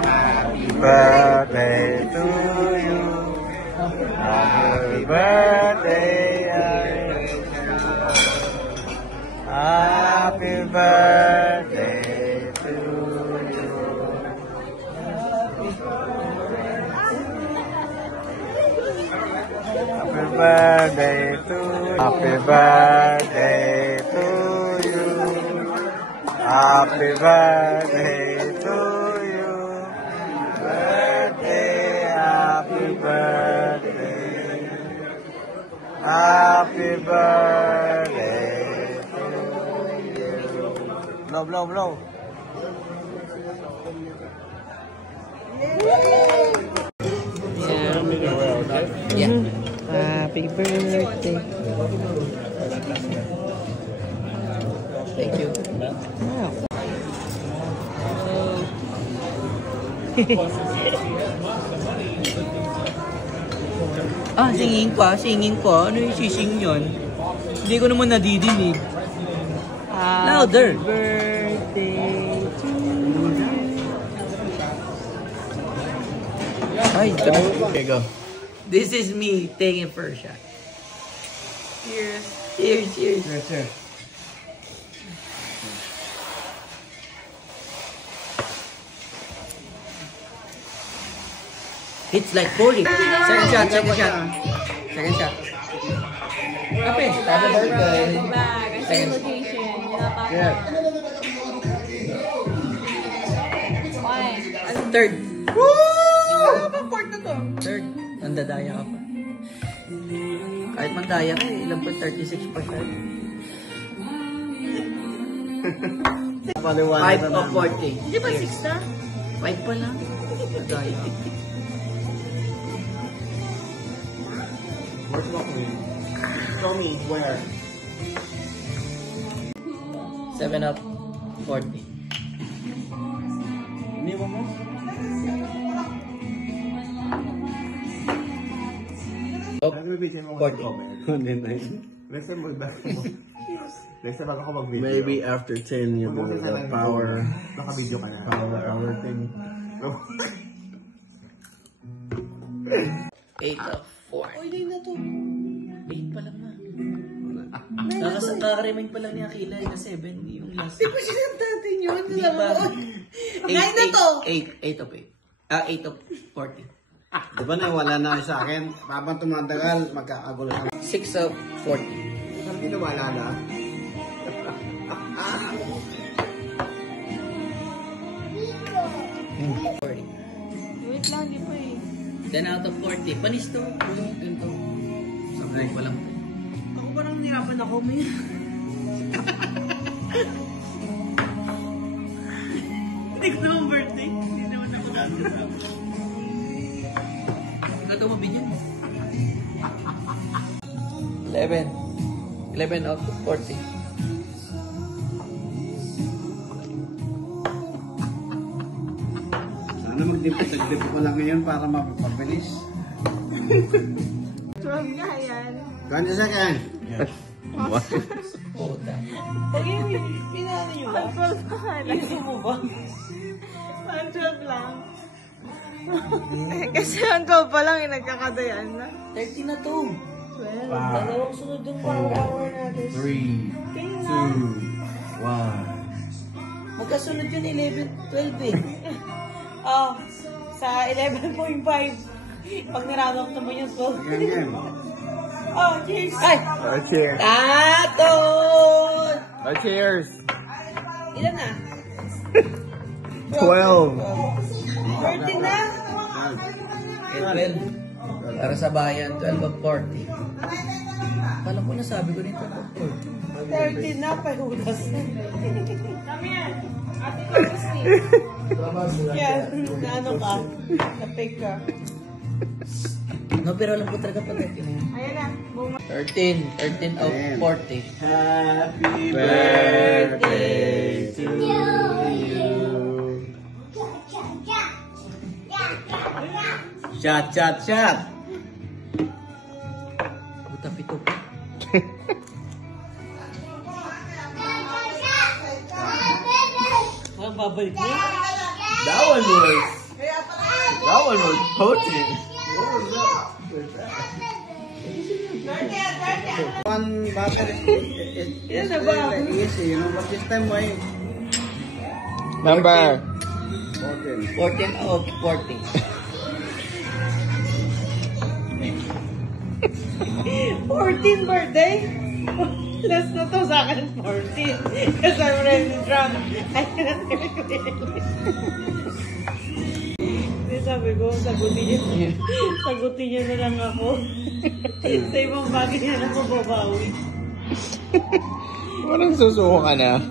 Happy birthday to you. Happy birthday. Happy birthday to you. Happy birthday to you. Happy birthday to you. Happy birthday to you. Happy birthday. Happy birthday to you. Blow, blow, blow. Yeah. Happy birthday. Thank you. Wow. Singing pa, singing pa. Ano yung sising yun? Hindi ko naman nadidinig. Louder. Happy birthday to you. Ay, okay, go. This is me taking first shot. Cheers. Cheers, cheers. Cheers, cheers. It's like 40. Second shot, second shot. Second shot. Happy birthday. Same location. Yeah. Third. Woo! Part na to. Third. Nandadaya ka pa. Kahit mandaya ka, ilang pa 36%. 5 of 40. Di ba 6 na? 5 pa lang. Nadaya. Where's my queen? Show me where. 7 of 40. Iniwan mo? Oh, Nagbibigyan mo 40. Listen mo back mo. Listen bago ako mag-video. Maybe after 10, you know, the power Naka-video ka na. hour thing. 8 of 4. Uy, din na to. 8 pa lang na. Nakaka-remind pa lang ni Akila na 7 yung last. Di ba sinang natin yun? Di ba? 9 na to. 8 of 8. 8 of 40. Di ba na wala na sa akin? Habang tumatagal, magkakagulo na. 6 of 40. Saan ginawala na? 40. Wait lang, di pa eh. 10 out of 40. Panis to. Ganito. Sablay pa lang. Ako parang nirapan ako. May... Hindi ko naman birthday. Hindi naman ako nakasama. Ikaw ito mabigyan mo. 11. 11 out of 40. Sana magdipit ko lang ngayon para mapapabilis. 12 nga yan. 20 seconds. Puta. Okay, pinano nyo ba? 12 pa nga. Gusto mo ba? 12 lang. Kasi ang 12 pa lang, nagkakadayaan na. 30 na to. 12. Dalawang sunod yung power natin. 3, Kaya nga. 2, 1. Magkasunod yun 11, 12 eh. Oh, sa 11.5. Pag niranok naman yung 12. Ganyan. Oh, cheers! Ay! Cheers. Taton! Cheers. Ilan na? 12. 13 na? 12. Para sa bayan, 12 of 40. Kala ko nasabi ko rin 12 of 40. 13 na, pahudas na. Kami yan. Ate Christy. Yan, na ano ka? Na-pick ka. No, pero alam ko talaga pa 30 na yan. Ayan na. 13. 13 of 40. Happy birthday to you. Shot, shot, shot. Buta pito. Ang babalik niya. That one was That one was potent. One butter is easy, you know, but this time why? Number. 14 of 40. 14 birthday? Last na to sa akin, 14. Because I'm really drunk. I cannot calculate. Hindi, sabi ko, sagutin niya na lang ako. Sa ibang bagay niya na ako babawi. Parang susuko ka na.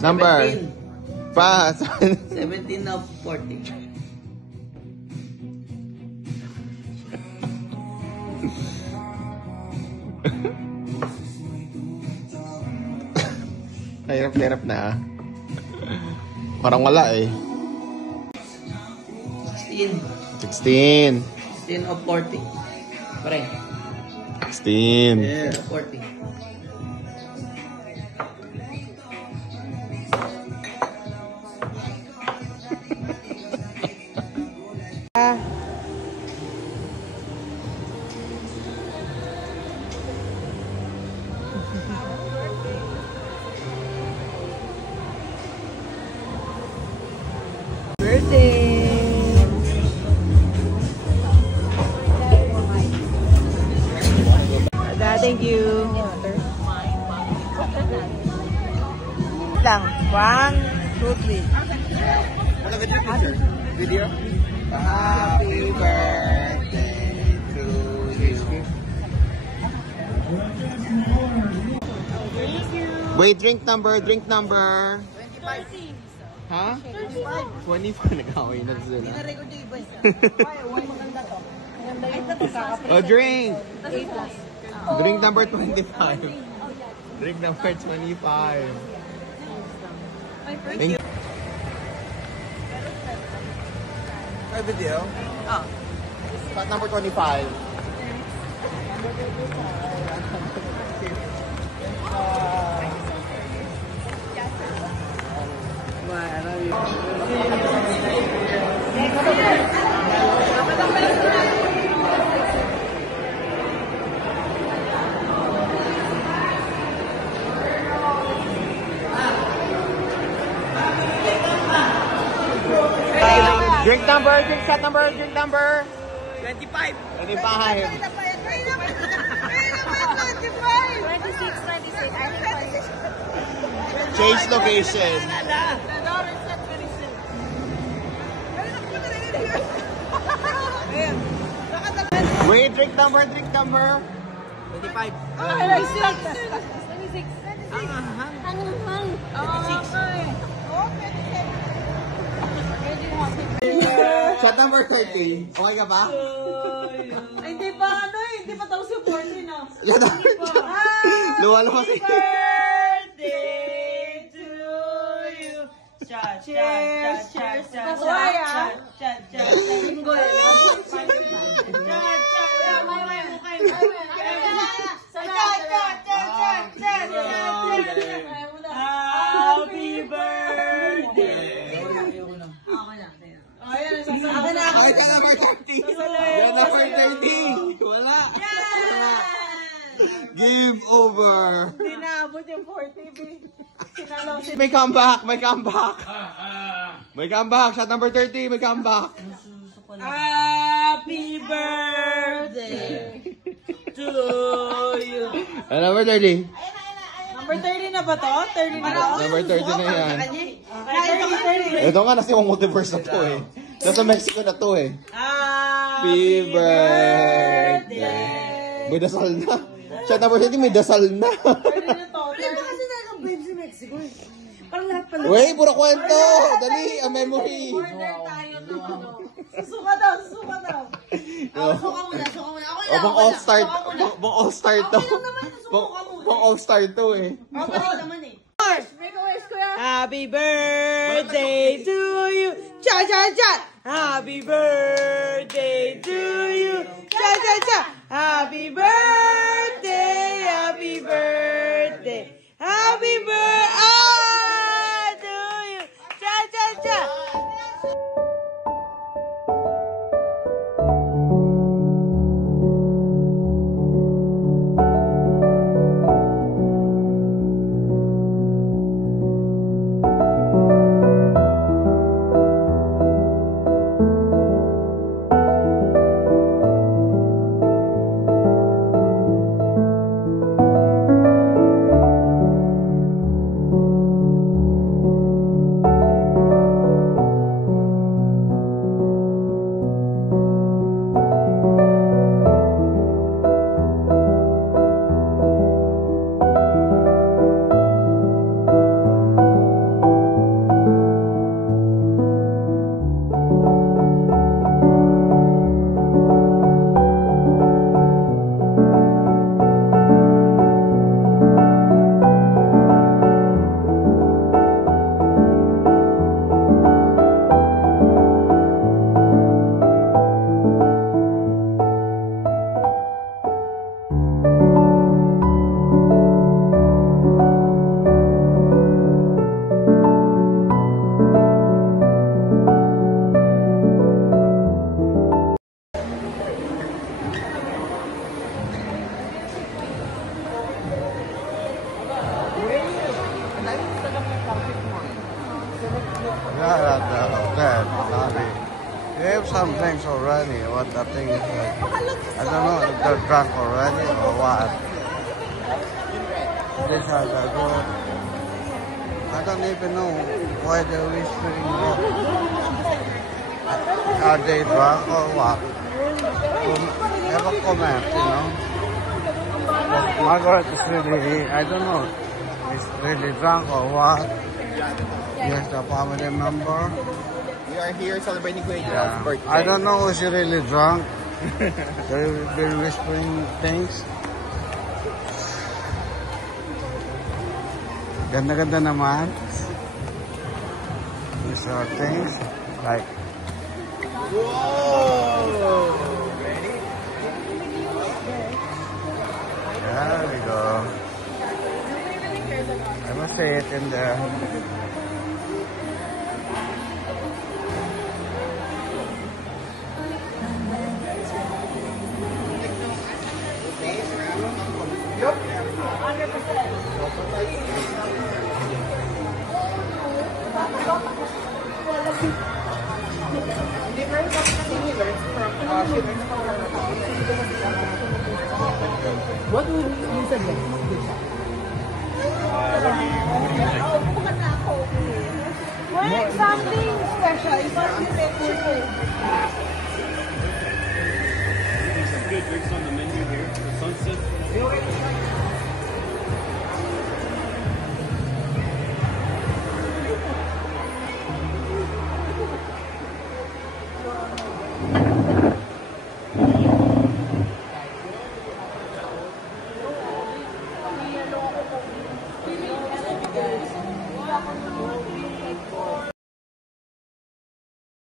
Number. 17. Pass. 17 of 40. Hirap na. Parang wala eh. 16. 16. 16 of 40. Pare. 16. Yeah. 40. Birthday! Thank you. Lang. 1, 2, 3. Video? Happy birthday to you. Wait, drink number. 25. Ha? 25. Nag-away na sila. Oh, drink! Drink number 25. Drink number 25. Thank you. May video? Oh. Spot number 25. Drink number. 25. 25. 26. Change location. Wait, drink number. 25. 26. Shot number 30. Okay ka ba? Hindi pa tapos yung 14 na. Shot number 30. Luwalo kasi. Birthday to you. Cheers. Happy birthday. Okay ka number 30. Yan number 30. Wala. Game over. Tinabot yung 40. Sinalaw si May comeback. Shot number 30. May comeback. Happy birthday to you. Number 30. Number 30 na ba to? 30 na ba? Number 30 na yan. Okay, 30. Ito nga nasa yung multiverse na to eh. Nasa Mexico na to eh. Happy birthday. May dasal na. Shot number 30 may dasal na. 30 na to. Pero kasi naka-vibe sa Mexico eh. Parang lahat pala. Wait, puro kwento. Dali, a memory. Order tayo to. Susuka daw. Suka muna. O, pang all-star to. Pang all-star to eh. Happy birthday to you. Cha. Happy birthday to you. Cha. Happy birthday. Happy birthday to you. not at the hotel lobby. They have some drinks already. What the thing is like, I don't know if they're drunk already or what. These are the good. I don't even know why they're whispering. Are they drunk or what? Have a comment, you know. But Margaret is really, I don't know, is really drunk or what. Yes, the family member. We are here celebrating Kuya Gerald's birthday. I don't know if she's really drunk. They've been whispering things. Ganda-ganda naman. These are things like... Whoa! Ready? There we go. I must say it in there. What would you suggest? Well, something special. It's not Some good drinks on the menu here. Sunset. special.